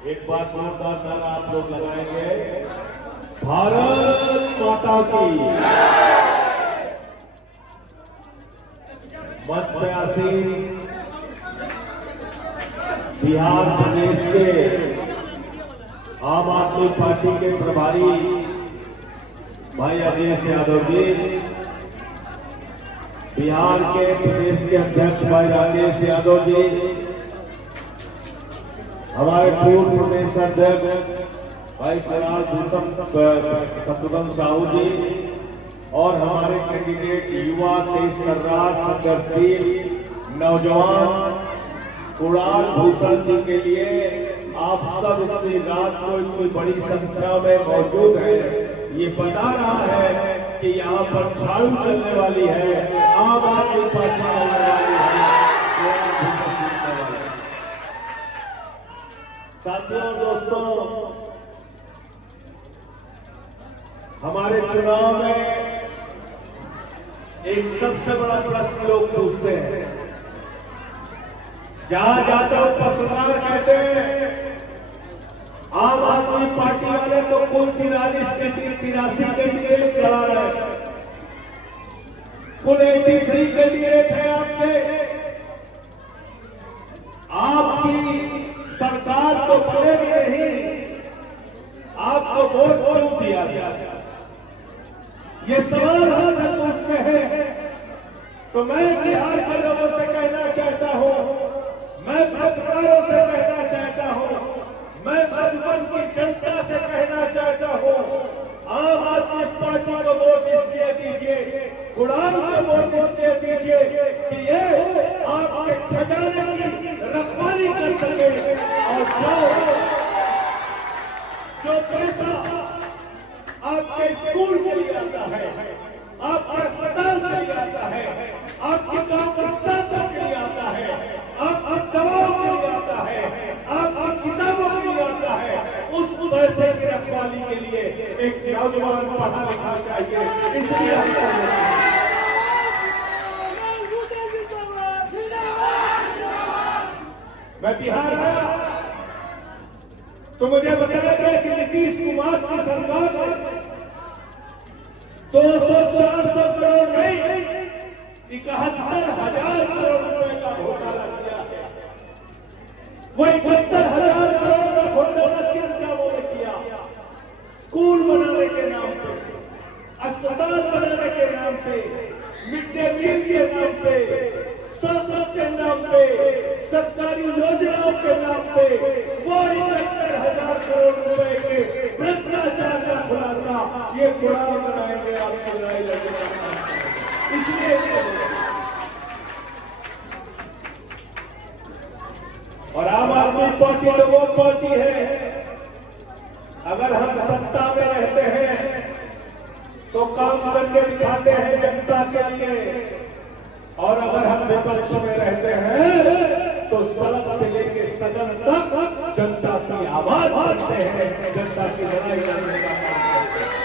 एक बार जोरदार नारा आप लोग लगाएंगे, भारत माता की। मंच पे आसीन बिहार प्रदेश के आम आदमी पार्टी के प्रभारी भाई अखिलेश यादव जी, बिहार के प्रदेश के अध्यक्ष भाई राकेश यादव जी, हमारे पूर्व प्रदेश अध्यक्ष भाई कुणाल भूषण शत्रुघ्न साहू जी और हमारे कैंडिडेट युवा तेज तर्रार संघर्षशील नौजवान कुणाल भूषण जी के लिए आप सब इतनी रात को इतनी बड़ी संख्या में मौजूद हैं, ये बता रहा है कि यहाँ पर झाड़ू चलने वाली है, आम आदमी पार्टी चलने वाली है। साथियों दोस्तों, हमारे चुनाव में एक सबसे बड़ा प्रश्न लोग पूछते हैं, जहां जाता हूं पत्रकार कहते हैं आम आदमी पार्टी वाले तो कुल 83 कैंडिडेट लड़ा रहे, कुल 83 कैंडिडेट है आपकी सरकार तो बनेगी नहीं, आपको वोट क्यों दिया गया? ये सवाल हमसे पूछते हैं। तो मैं बिहार के लोगों से कहना चाहता हूं, मैं पत्रकारों से कहना चाहता हूं, मैं मधुबन की जनता से कहना चाहता हूं, आम आदमी पार्टी को वोट इसलिए दीजिए, कुणाल को वोट इसलिए दीजिए कि ये आपके खजाने की रखवाली कर सके और जो पैसा आपके स्कूल के लिए आता है, आपके अस्पताल के लिए आता है, आपके गांव के सड़कों के लिए आता है, आपकी दवाओं के लिए आता है, आपकी किताबों के लिए आता है, उस पैसे की रखवाली के लिए एक नौजवान पढ़ा लिखा चाहिए। इसलिए मैं बिहार आया तो मुझे बताया गया कि नीतीश कुमार की सरकार ने 200-400 करोड़ नहीं 71,000 करोड़ रुपए का घोटाला किया है। वो 71,000 करोड़ का घोटाला किन कामों में किया? स्कूल बनाने के नाम पे, अस्पताल बनाने के नाम पे, मिड डे मील के नाम पे, सड़कों के नाम पे, सरकारी योजनाओं के नाम पे, वो 71,000 करोड़ रुपए के भ्रष्टाचार का खुलासा ये कुणाल बनाएंगे, आपको लड़ाई लगेगा। इसलिए और आम आदमी पार्टी तो वो पार्टी है, अगर हम सत्ता में रहते हैं तो काम करके दिखाते हैं जनता के लिए, और अगर हम विपक्ष में रहते हैं तो सड़क से लेकर सदन तक जनता की आवाज बनते हैं, जनता की लड़ाई लड़ने का काम करते हैं।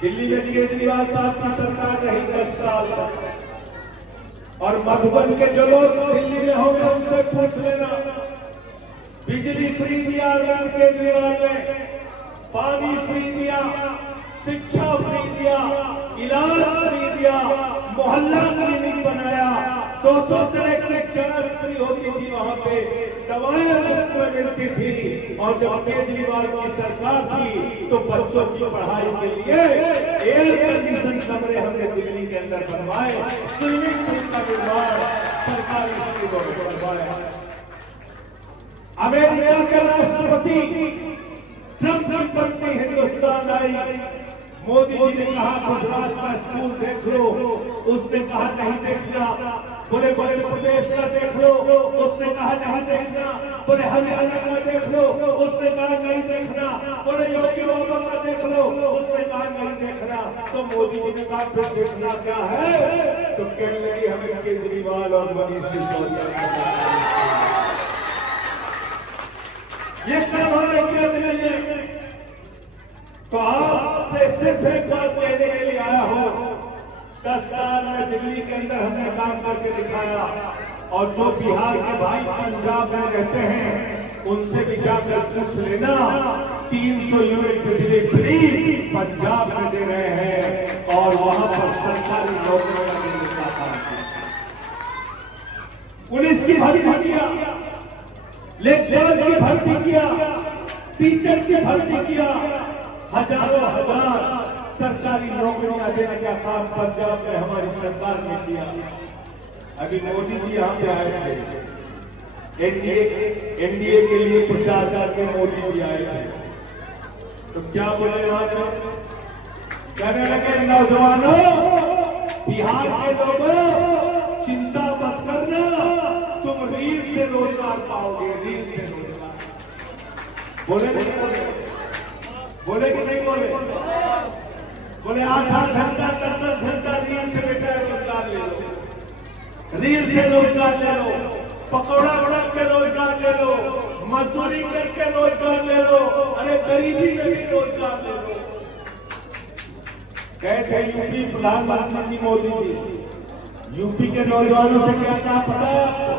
दिल्ली में केजरीवाल साहब की सरकार रही 10 साल और मधुबन के जो लोग दिल्ली में होंगे उनसे पूछ लेना, बिजली फ्री दिया अरविंद केजरीवाल ने, पानी फ्री दिया, शिक्षा फ्री दिया, इलाज फ्री दिया, मोहल्ला क्लिनिक बनाया, 200 तरह की जांच फ्री होती थी, वहां पे दवाएं मुफ्त में मिलती थी। और जब केजरीवाल की सरकार थी तो बच्चों की पढ़ाई के लिए एयर कंडीशन कमरे हमने दिल्ली के अंदर बनवाए, स्विमिंग पूल का निर्माण सरकारी स्कूलों में बनवाया। अमेरिका के राष्ट्रपति ट्रंप की पत्नी हिंदुस्तान आई, मोदी जी ने कहा गुजरात का स्कूल देख लो, उसने कहा नहीं देखना, बोले मध्य प्रदेश का देख लो, उसने कहा नहीं देखना, बोले हरियाणा का देख लो, उसने कहा नहीं देखना, बोले योगी बाबा का देख लो, उसने कहा नहीं देखना। तो मोदी जी ने कहा फिर देखना क्या है? तो कहने लगी हमें केजरीवाल और मनीष सिसोदिया ये सब हमने किया मिलेंगे। तो आपसे सिर्फ एक बात कहने के लिए आया हूं, 10 साल में दिल्ली के अंदर हमने काम करके दिखाया और जो बिहार के भाई पंजाब में रहते हैं उनसे भी जाकर पूछ लेना, 300 यूनिट बिजली फ्री पंजाब में दे रहे हैं और वहां पर सरकारी नौकरियां देने का काम किया। पुलिस की भर्ती किया, लेक्चरर की भर्ती किया, टीचर की भर्ती किया, हजारों हजार सरकारी नौकरियां देने का काम पंजाब में हमारी सरकार ने किया। अभी मोदी जी यहाँ पे आए थे, एनडीए के लिए प्रचार करके मोदी जी आए थे, तो क्या बोले वहां पर? कहने लगे नौजवानों, बिहार के लोगों, चिंता मत करना, तुम रील से रोजगार पाओगे, रील से रोजगार। बोले नहीं बोले? बोले कि नहीं बोले? बोले 8-8 घंटा 10-10 घंटा रील से बेटा रोजगार ले लो, रील से रोजगार ले लो, पकौड़ा बना के रोजगार ले लो, मजदूरी करके रोजगार ले लो, अरे गरीबी में भी रोजगार ले लो। कहते यूपी प्रधानमंत्री जी मोदी जी यूपी के नौजवानों से क्या कहा पता है आपको?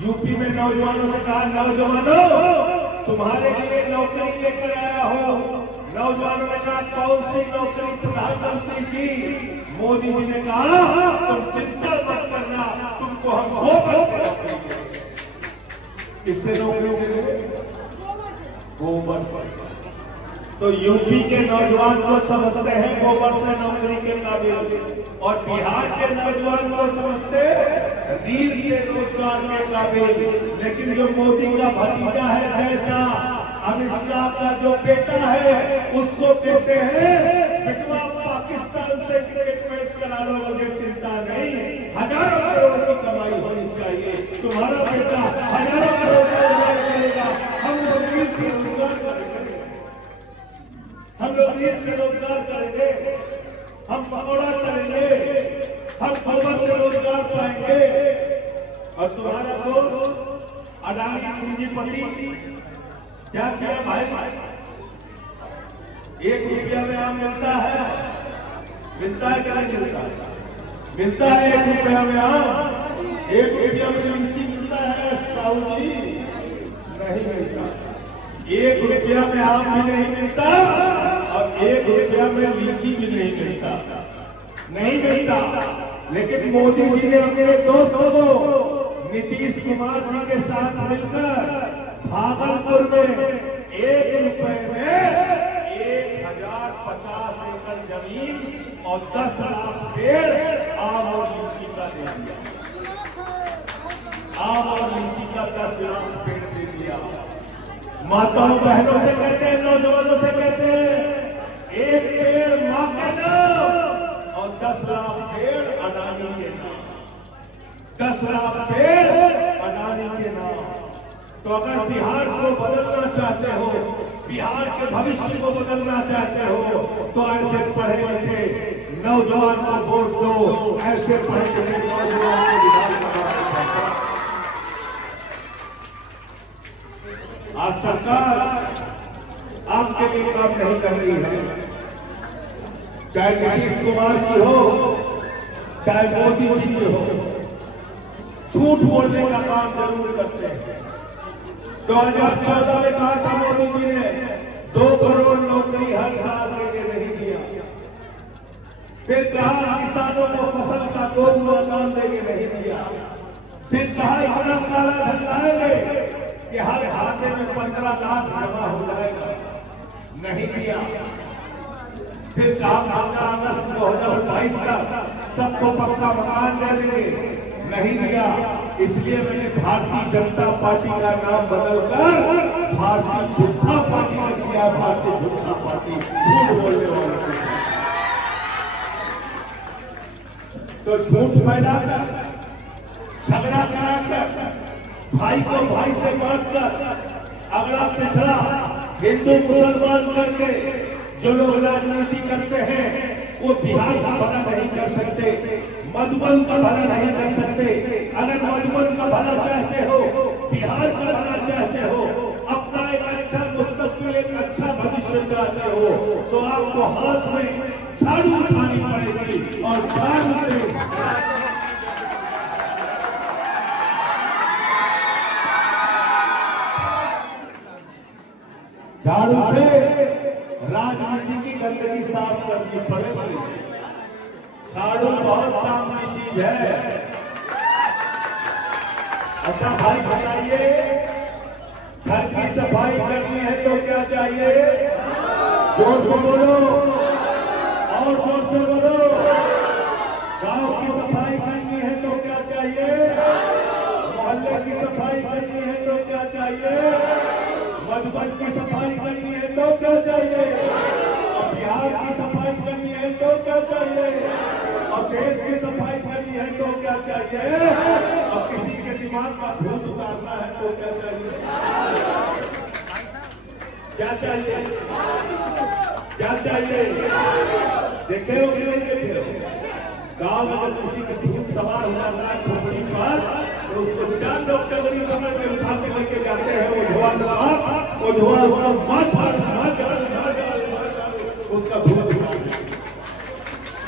यूपी में नौजवानों से कहा, नौजवानों तुम्हारे लिए नौकरी लेकर आया हो। नौजवानों ने कहा कौन सी नौकरी प्रधानमंत्री जी? मोदी जी ने कहा तुम चिंता मत करना, तुमको हम गोबर किससे नौकरी देंगे? गोबर से। तो यूपी के नौजवान को समझते हैं गोबर से नौकरी के काबिल, और बिहार के नौजवान को समझते रील से रोजगार के काबिल। लेकिन जो मोदी का भतीजा है, जैसा अमित शाह का जो बेटा है, उसको कहते हैं बेटवा पाकिस्तान से क्रिकेट मैच करा लो, मुझे चिंता नहीं, हजारों करोड़ की कमाई होनी चाहिए। तुम्हारा बेटा हजारों करोड़ का रोजगार करेगा, हम लोग रील से रोजगार करेंगे, हम लोग रील से रोजगार करेंगे, हम पकौड़ा करेंगे, हम गोबर से रोजगार पाएंगे। और तुम्हारा दोस्त अडानी पूंजीपति क्या किया भाई? 1 रुपया में आम मिलता है, मिलता है क्या नहीं मिलता? मिलता है 1 रुपया में आम, 1 रुपया में लीची मिलता है, साउदी नहीं मिलता। 1 रुपया में आम भी नहीं मिलता और 1 रुपया में लीची भी नहीं मिलता, नहीं मिलता। लेकिन मोदी जी ने अपने दोस्तों को नीतीश कुमार जी के साथ मिलकर भागलपुर में 1 रुपए में 1050 एकड़ जमीन और 10 लाख पेड़ आम और लीची का दे दिया। आम और लीची का 10 लाख पेड़ दे दिया। माताओं बहनों से कहते हैं, नौजवानों से कहते हैं, 1 पेड़ मां के नाम और 10 लाख पेड़ अडानी के नाम, 10 लाख पेड़ अडानी के नाम। तो अगर बिहार को बदलना चाहते हो, बिहार के भविष्य को बदलना चाहते हो, तो ऐसे पढ़े लिखे नौजवान को वोट दो, ऐसे पढ़े लिखे नौजवान को विधानसभा में बैठो। आज सरकार आपके लिए काम नहीं कर रही है, चाहे नीतीश कुमार की हो, चाहे मोदी जी की हो, झूठ बोलने का काम जरूर करते हैं। 2014 में कहा था मोदी जी ने 2 करोड़ नौकरी हर साल देके नहीं दिया, फिर कहा किसानों को फसल का 2 गुना दाम देके नहीं दिया, फिर कहा इतना काला धन लाएंगे कि हर खाते में 15 लाख जमा हो जाएगा, नहीं दिया। फिर कहा 15 अगस्त 2022 तक सबको पक्का मकान दे देंगे, नहीं दिया। इसलिए मैंने भारतीय जनता पार्टी का नाम बदलकर भारतीय झूठा पार्टी कर दिया। भारतीय झूठा पार्टी, झूठ बोलने वाले तो झूठ फैलाकर, झगड़ा कराकर, भाई को भाई से बांटकर, अगला पिछड़ा हिंदू मुसलमान करके जो लोग राजनीति करते हैं, वो बिहार का भला नहीं कर सकते, मधुबन का भला नहीं कर सकते। अगर मधुबन का भला चाहते हो, बिहार का भला चाहते हो, अपना एक अच्छा मुस्तकबिल, एक अच्छा भविष्य चाहते हो, तो आपको हाथ में झाड़ू उठानी पड़ेगी और झाड़ू से झाड़ू से राजनीति की गंदगी साफ करनी पड़ेगी। झाड़ू बहुत काम की चीज है। अच्छा भाई बताइए, घर की सफाई करनी है तो क्या चाहिए? जोर से बोलो और जोर से बोलो। गांव की सफाई करनी है तो क्या चाहिए? मोहल्ले की सफाई करनी है तो क्या चाहिए? मधुबन की सफाई करनी है तो क्या चाहिए? और बिहार की सफाई करनी है तो क्या चाहिए? और देश की सफाई करनी है तो क्या चाहिए? और किसी के दिमाग का भूत उतारना है तो क्या चाहिए? क्या चाहिए? क्या चाहिए? देखे हो कि नहीं देखे हो? गांव में अगर किसी के भूत सवार हो जाता है खोपड़ी पर, तो उसको 4 लोग टंगड़ी कमर में उठा के लेके जाते हैं। वो धुआं उसका उसका भूत।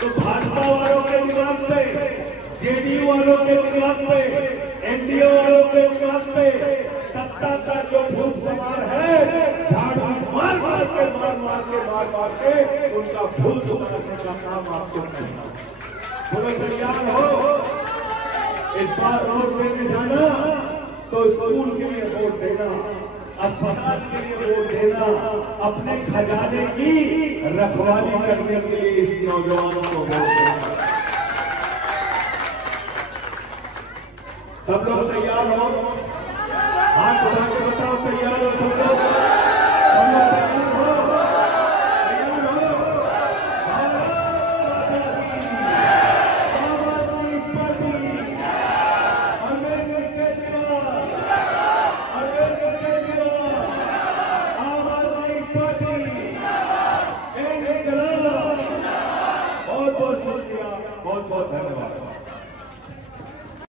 तो भाजपा वालों के दिमाग पे, जेडीयू वालों के दिमाग पे, एनडीए वालों के दिमाग पे सत्ता का जो भूत सवार है, झाड़ू मार मार के उनका भूत उतारने का काम आपको करना। बोलो तैयार हो? इस बार वोट देने जाना तो स्कूल के लिए वोट देना, अस्पताल के लिए वोट देना, अपने खजाने की रखवाली करने के लिए इस नौजवानों को वोट देना। सब लोग तैयार हो? हाथ उठा के बताओ तैयार हो सब लोग? हम लोग तैयार हो? तैयार हो? आम आदमी पार्टी, अरविंद केजरीवाल, आम आदमी पार्टी, इनकलाब। बहुत बहुत शुक्रिया, बहुत बहुत धन्यवाद।